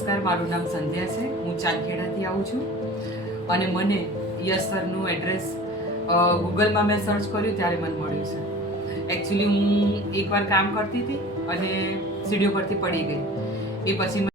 નમસ્કાર, મારું નામ સંધ્યા છે. હું ચાંદખેડાથી આવું છું અને મને યશ સરનું એડ્રેસ ગૂગલમાં મેં સર્ચ કર્યું ત્યારે મને મળ્યું છે. એકચ્યુઅલી હું એકવાર કામ કરતી હતી અને સીડીઓ પરથી પડી ગઈ. એ પછી